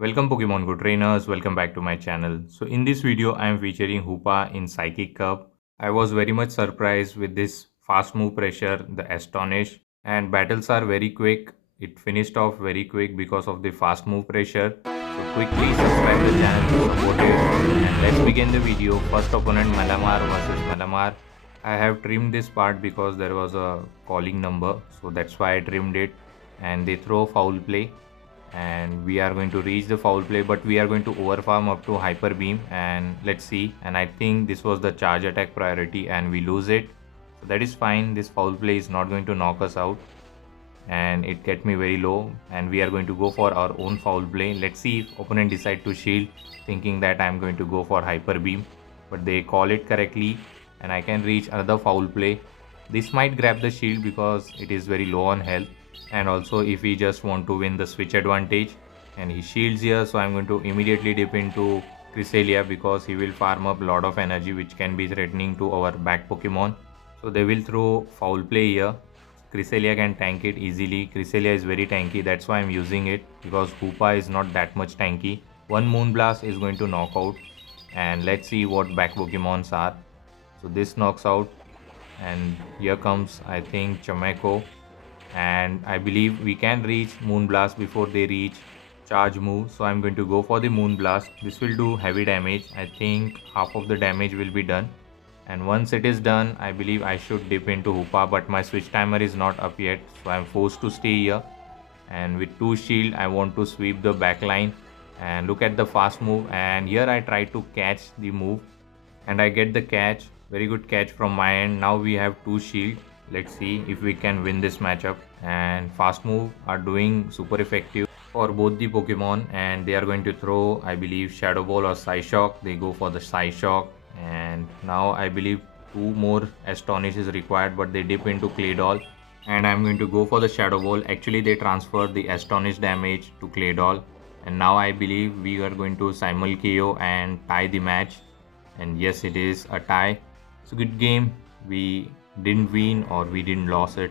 Welcome Pokemon Go trainers, welcome back to my channel. So in this video I am featuring Hoopa in Psychic Cup. I was very much surprised with this fast move pressure, the Astonish, and battles are very quick. It finished off very quick because of the fast move pressure. So quickly subscribe the channel to support it, and let's begin the video. First opponent Malamar versus Malamar. I have trimmed this part because there was a calling number, so that's why I trimmed it. And they throw foul play and we are going to reach the foul play, but we are going to overfarm up to hyper beam, and let's see. And I think this was the charge attack priority and we lose it, so that is fine. This foul play is not going to knock us out, and it get me very low, and we are going to go for our own foul play. Let's see if opponent decide to shield thinking that I'm going to go for hyper beam, but they call it correctly and I can reach another foul play. This might grab the shield because it is very low on health, and also if we just want to win the switch advantage, and he shields here, so I'm going to immediately dip into Cresselia because he will farm up a lot of energy which can be threatening to our back Pokemon. So they will throw foul play here. Cresselia can tank it easily. Cresselia is very tanky, that's why I'm using it, because Hoopa is not that much tanky. One Moonblast is going to knock out, and let's see what back Pokemons are. So this knocks out, and here comes I think Chameko, and I believe we can reach Moonblast before they reach charge move, so I'm going to go for the Moonblast. This will do heavy damage. I think half of the damage will be done, and once it is done I believe I should dip into Hoopa, but my switch timer is not up yet, so I'm forced to stay here. And with 2 shield I want to sweep the back line, and look at the fast move, and here I try to catch the move and I get the catch. Very good catch from my end. Now we have 2 shield. Let's see if we can win this matchup, and fast move are doing super effective for both the Pokemon, and they are going to throw I believe Shadow Ball or Psyshock. They go for the Psyshock, and now I believe 2 more Astonish is required, but they dip into Claydol, and I'm going to go for the Shadow Ball. Actually they transfer the Astonish damage to Claydol, and now I believe we are going to Simul KO and tie the match. And yes, it is a tie. So good game. We didn't win or we didn't lose it.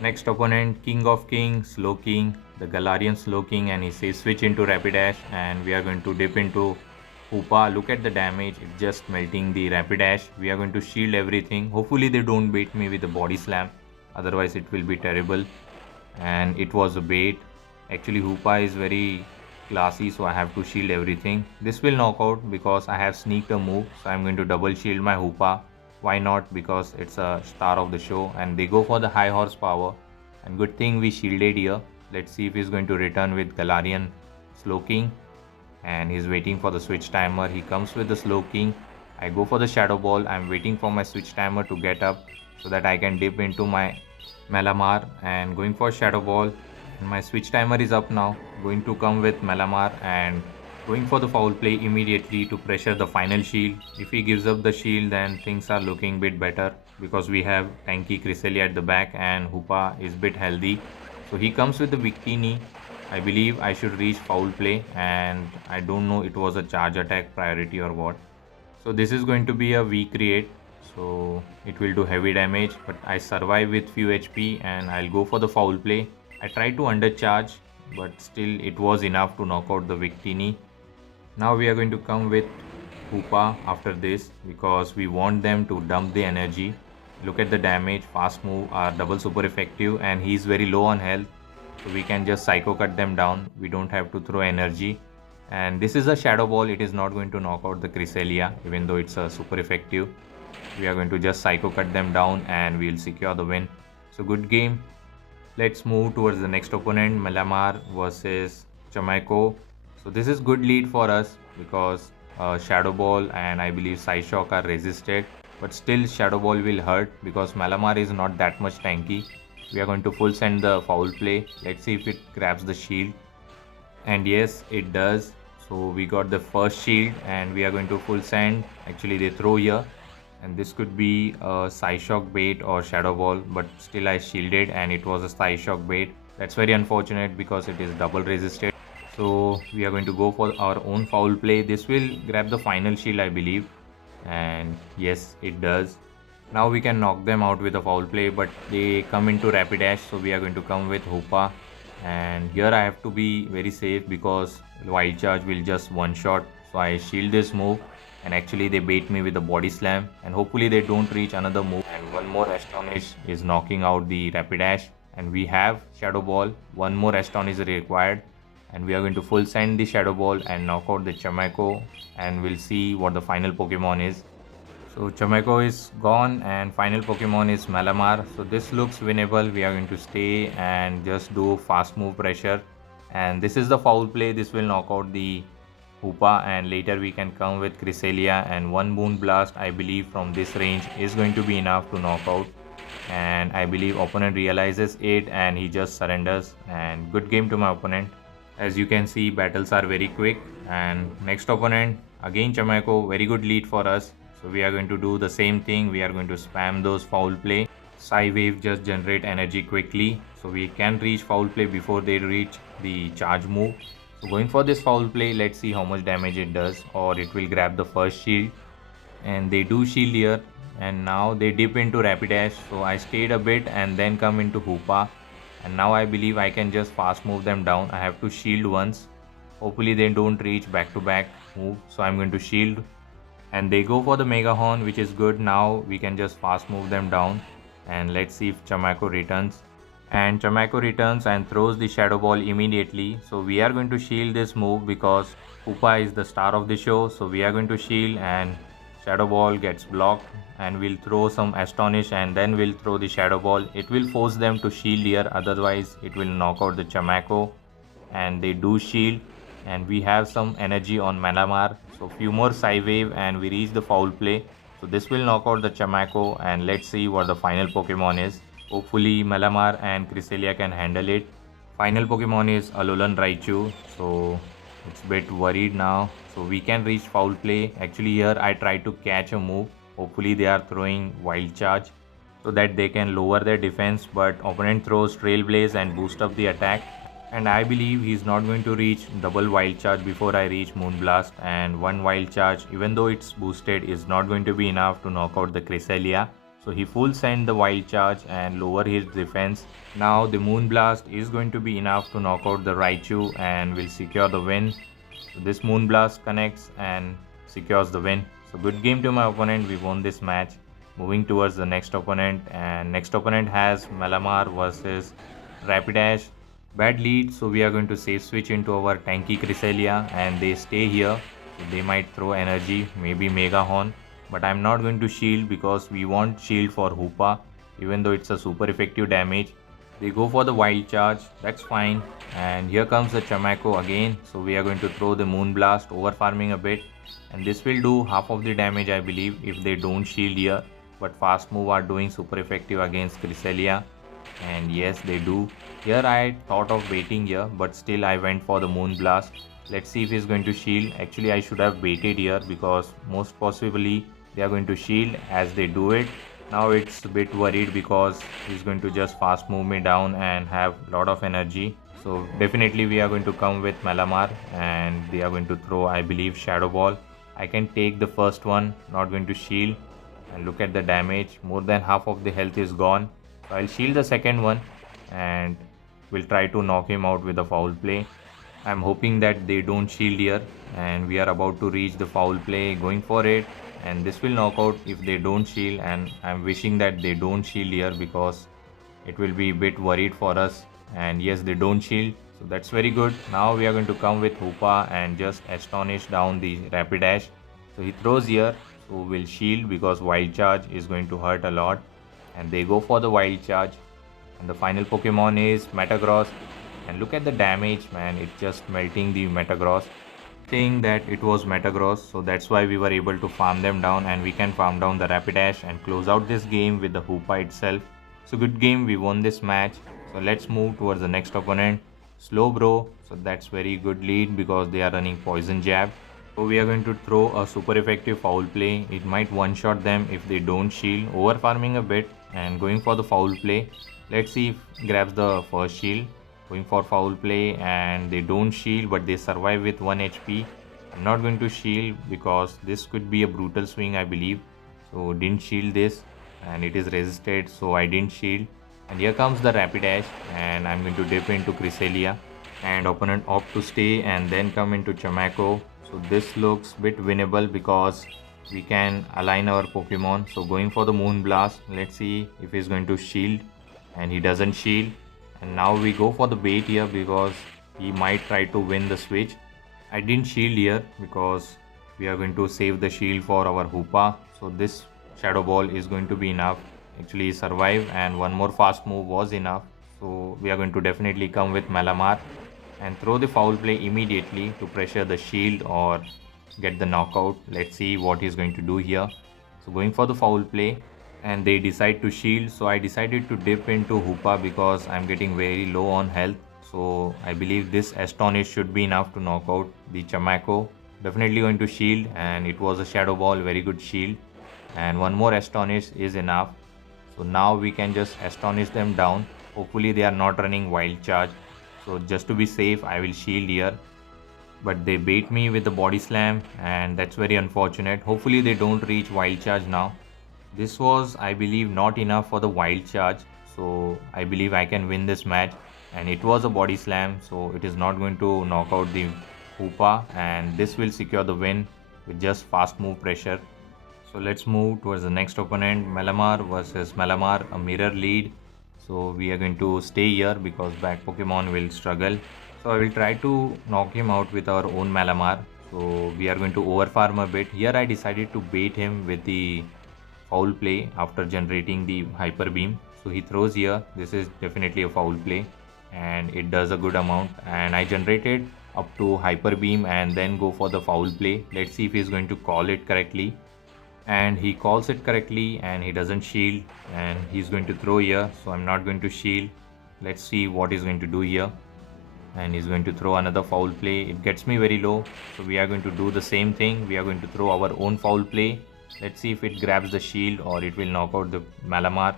Next opponent, King of King, Slow King, the Galarian Slow King, and he says switch into Rapidash, and we are going to dip into Hoopa. Look at the damage, it's just melting the Rapidash. We are going to shield everything. Hopefully they don't bait me with the body slam, otherwise it will be terrible. And it was a bait. Actually Hoopa is very classy, so I have to shield everything. This will knock out because I have sneaked a move, so I'm going to double shield my Hoopa. Why not? Because it's a star of the show, and they go for the high horsepower, and good thing we shielded here. Let's see if he's going to return with Galarian Slowking, and he's waiting for the switch timer. He comes with the Slowking. I go for the Shadow Ball. I'm waiting for my switch timer to get up so that I can dip into my Malamar, and going for Shadow Ball. And my switch timer is up now. Going to come with Malamar and going for the foul play immediately to pressure the final shield. If he gives up the shield, then things are looking bit better because we have tanky Cresselia at the back and Hoopa is bit healthy. So he comes with the Victini. I believe I should reach foul play, and I don't know it was a charge attack priority or what. So this is going to be a weak create, so it will do heavy damage, but I survive with few HP and I'll go for the foul play. I tried to undercharge, but still it was enough to knock out the Victini. Now we are going to come with Hoopa after this because we want them to dump the energy. Look at the damage, fast move are double super effective, and he's very low on health, so we can just psycho cut them down. We don't have to throw energy. And this is a Shadow Ball, it is not going to knock out the Cresselia even though it's a super effective. We are going to just psycho cut them down and we'll secure the win. So good game. Let's move towards the next opponent, Malamar versus Chamaiko. So this is good lead for us because Shadow Ball and I believe Psyshock are resisted, but still Shadow Ball will hurt because Malamar is not that much tanky. We are going to full send the foul play. Let's see if it grabs the shield, and yes it does. So we got the first shield and we are going to full send. Actually they throw here, and this could be a Psyshock bait or Shadow Ball, but still I shielded and it was a Psyshock bait. That's very unfortunate because it is double resisted. So we are going to go for our own foul play. This will grab the final shield I believe, and yes it does. Now we can knock them out with a foul play, but they come into Rapidash, so we are going to come with Hoopa, and here I have to be very safe because wild charge will just one shot. So I shield this move, and actually they bait me with the body slam, and hopefully they don't reach another move. And one more astonish is knocking out the rapid dash, and we have shadow ball. One more astonish is required, and we are going to full send the shadow ball and knock out the Chamako, and we'll see what the final Pokemon is. So Chamako is gone and final Pokemon is Malamar. So this looks winnable. We are going to stay and just do fast move pressure. And this is the foul play. This will knock out the Hoopa, and later we can come with Cresselia, and one Moon Blast I believe from this range is going to be enough to knock out. And I believe opponent realizes it and he just surrenders, and good game to my opponent. As you can see, battles are very quick. And next opponent again Chamako, very good lead for us. So we are going to do the same thing. We are going to spam those foul play. Psy wave just generate energy quickly, so we can reach foul play before they reach the charge move. So going for this foul play, let's see how much damage it does, or it will grab the first shield. And they do shield here, and now they dip into Rapidash. So I stayed a bit and then come into Hoopa, and now I believe I can just fast move them down. I have to shield once. Hopefully they don't reach back to back move, so I'm going to shield, and they go for the Mega Horn, which is good. Now we can just fast move them down, and let's see if Chamako returns. And Chamako returns and throws the Shadow Ball immediately. So we are going to shield this move because Hoopa is the star of the show. So we are going to shield, and Shadow Ball gets blocked, and we'll throw some Astonish and then we'll throw the Shadow Ball. It will force them to shield here, otherwise it will knock out the Chamako. And they do shield, and we have some energy on Malamar. So few more Psy Wave and we reach the foul play. So this will knock out the Chamako, and let's see what the final Pokemon is. Hopefully Malamar and Cresselia can handle it. Final Pokemon is Alolan Raichu. So it's a bit worried now. So we can reach foul play. Actually here I try to catch a move. Hopefully they are throwing Wild Charge so that they can lower their defense, but opponent throws Trailblaze and boost up the attack. And I believe he's not going to reach double Wild Charge before I reach Moonblast, and one Wild Charge, even though it's boosted, is not going to be enough to knock out the Cresselia. So he full send the Wild Charge and lower his defense. Now the Moonblast is going to be enough to knock out the Raichu and will secure the win. So this Moonblast connects and secures the win. So good game to my opponent. We won this match. Moving towards the next opponent, and next opponent has Malamar versus Rapidash. Bad lead, so we are going to safe switch into our tanky Cresselia, and they stay here. So they might throw energy, maybe Mega Horn, but I'm not going to shield because we want shield for Hoopa, even though it's a super effective damage. They go for the Wild Charge, that's fine. And here comes the Chamako again, so we are going to throw the Moonblast, over farming a bit, and this will do half of the damage I believe if they don't shield here. But fast move are doing super effective against Cresselia, and yes they do. Here I thought of waiting here, but still I went for the Moonblast. Let's see if he's going to shield. Actually I should have waited here because most possibly they are going to shield as they do it. Now it's a bit worried because he's going to just fast move me down and have a lot of energy. So definitely we are going to come with Malamar, and they are going to throw I believe Shadow Ball. I can take the first one, not going to shield, and look at the damage. More than half of the health is gone. So I'll shield the second one and we'll try to knock him out with a foul play. I'm hoping that they don't shield here, and we are about to reach the foul play, going for it, and this will knock out if they don't shield, and I'm wishing that they don't shield here because it will be a bit worried for us. And yes, they don't shield, so that's very good. Now we are going to come with Hoopa and just astonish down the Rapidash. So he throws here, so we'll shield because Wild Charge is going to hurt a lot, and they go for the Wild Charge. And the final Pokemon is Metagross, and look at the damage, man, it's just melting the Metagross. Saying that it was Metagross, so that's why we were able to farm them down, and we can farm down the Rapidash and close out this game with the Hoopa itself. So good game, we won this match. So let's move towards the next opponent, Slowbro. So that's very good lead because they are running Poison Jab. So we are going to throw a super effective foul play. It might one shot them if they don't shield, over farming a bit and going for the foul play. Let's see if grabs the first shield. Going for foul play, and they don't shield but they survive with 1 HP. I'm not going to shield because this could be a brutal swing I believe. So didn't shield this, and it is resisted, so I didn't shield. And here comes the Rapidash, and I'm going to dip into Cresselia, and opponent opt to stay and then come into Chamaco. So this looks bit winnable because we can align our Pokemon. So going for the Moon Blast, let's see if he's going to shield, and he doesn't shield. And now we go for the bait here because he might try to win the switch. I didn't shield here because we are going to save the shield for our Hoopa. So this Shadow Ball is going to be enough. Actually survive, and one more fast move was enough. So we are going to definitely come with Malamar and throw the foul play immediately to pressure the shield or get the knockout. Let's see what he's going to do here. So going for the foul play, and they decide to shield, so I decided to dip into Hoopa because I'm getting very low on health. So I believe this Astonish should be enough to knock out the Chamaco. Definitely going to shield, and it was a Shadow Ball, very good shield. And one more Astonish is enough. So now we can just Astonish them down. Hopefully they are not running Wild Charge. So just to be safe, I will shield here. But they bait me with the Body Slam, and that's very unfortunate. Hopefully they don't reach Wild Charge now. This was, I believe, not enough for the Wild Charge. So I believe I can win this match. And it was a Body Slam, so it is not going to knock out the Hoopa. And this will secure the win with just fast move pressure. So let's move towards the next opponent, Malamar versus Malamar, a mirror lead. So we are going to stay here because back Pokemon will struggle. So I will try to knock him out with our own Malamar. So we are going to overfarm a bit. Here I decided to bait him with the foul play after generating the Hyper Beam. So he throws here. This is definitely a foul play, and it does a good amount. And I generated up to Hyper Beam and then go for the foul play. Let's see if he's going to call it correctly. And he calls it correctly, and he doesn't shield, and he's going to throw here, so I'm not going to shield. Let's see what he's going to do here. And he's going to throw another foul play. It gets me very low, so we are going to do the same thing. We are going to throw our own foul play. Let's see if it grabs the shield or it will knock out the Malamar.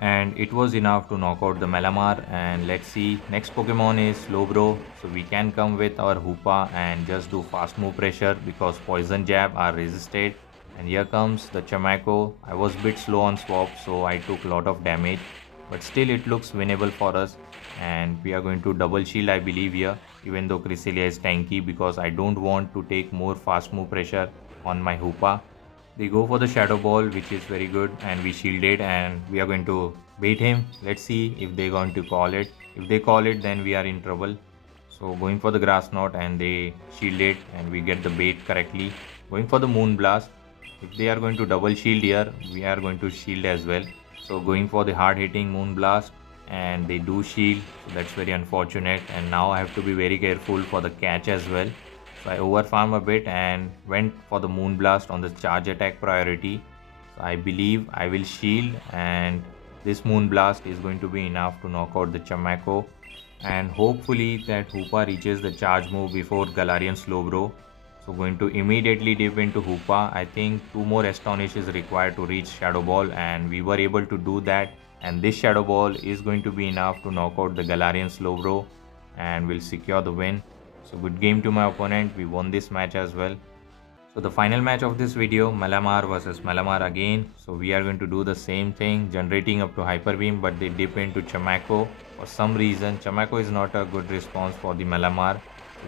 And it was enough to knock out the Malamar. And let's see, next Pokemon is Slowbro, so we can come with our Hoopa and just do fast move pressure because poison jab are resisted. And here comes the Chamaco. I was a bit slow on swap, so I took a lot of damage, but still it looks winnable for us. And we are going to double shield, I believe, here, even though Cresselia is tanky, because I don't want to take more fast move pressure on my Hoopa. They go for the Shadow Ball, which is very good, and we shielded, and we are going to bait him. Let's see if they're going to call it. If they call it, then we are in trouble. So going for the Grass Knot, and they shield it, and we get the bait correctly. Going for the Moon Blast. If they are going to double shield here, we are going to shield as well. So going for the hard hitting Moon Blast, and they do shield, so that's very unfortunate. And now I have to be very careful for the catch as well. So I overfarm a bit and went for the Moon Blast on the charge attack priority. So I believe I will shield, and this Moon Blast is going to be enough to knock out the Chamaco. And hopefully that Hoopa reaches the charge move before Galarian Slowbro. So going to immediately dip into Hoopa. I think 2 more Astonish is required to reach Shadow Ball, and we were able to do that. And this Shadow Ball is going to be enough to knock out the Galarian Slowbro and will secure the win. So good game to my opponent. We won this match as well. So the final match of this video, Malamar versus Malamar again. So we are going to do the same thing, generating up to Hyper Beam, but they dip into Chamaco. For some reason, Chamaco is not a good response for the Malamar.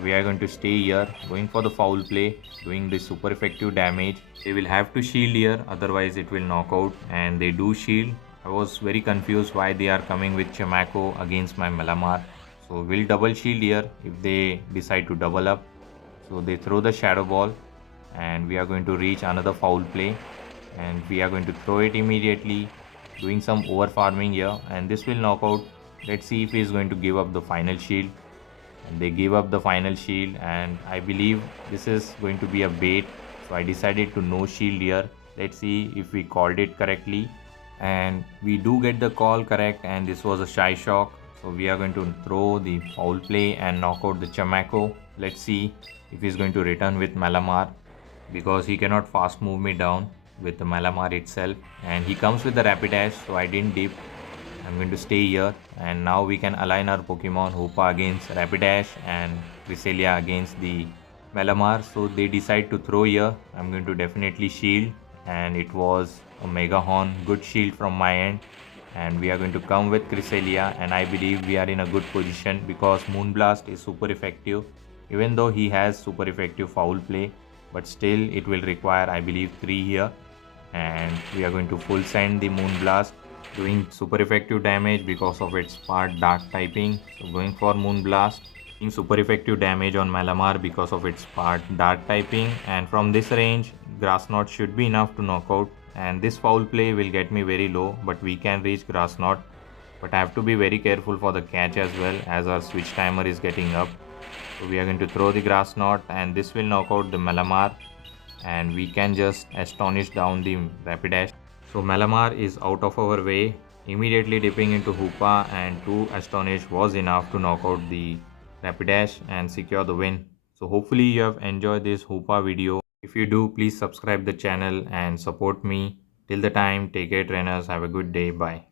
We are going to stay here, going for the foul play, doing the super effective damage. They will have to shield here, otherwise it will knock out, and they do shield. I was very confused why they are coming with Chamaco against my Malamar. So we'll double shield here if they decide to double up. So they throw the Shadow Ball, and we are going to reach another foul play, and we are going to throw it immediately, doing some over farming here, and this will knock out. Let's see if he is going to give up the final shield. And they give up the final shield, and I believe this is going to be a bait, so I decided to no shield here. Let's see if we called it correctly, and we do get the call correct, and this was a Shy Shock. So we are going to throw the foul play and knock out the Chamaco. Let's see if he's going to return with Malamar, because he cannot fast move me down with the Malamar itself, and he comes with the Rapidash, so I didn't dip. I'm going to stay here, and now we can align our Pokemon Hoopa against Rapidash and Cresselia against the Malamar. So they decide to throw here. I'm going to definitely shield, and it was a Mega Horn, good shield from my end, and we are going to come with Cresselia, and I believe we are in a good position because Moonblast is super effective. Even though he has super effective foul play, but still it will require, I believe, 3 here, and we are going to full send the Moonblast, doing super effective damage because of its part dark typing. So going for Moonblast, doing super effective damage on Malamar because of its part dark typing, and from this range Grass Knot should be enough to knock out, and this foul play will get me very low, but we can reach Grass Knot. But I have to be very careful for the catch as well, as our switch timer is getting up. So we are going to throw the Grass Knot, and this will knock out the Malamar, and we can just astonish down the Rapidash. So Malamar is out of our way, immediately dipping into Hoopa, and 2 astonish was enough to knock out the Rapidash and secure the win. So hopefully you have enjoyed this Hoopa video. If you do, please subscribe the channel and support me. Till the time, take care trainers, have a good day, bye.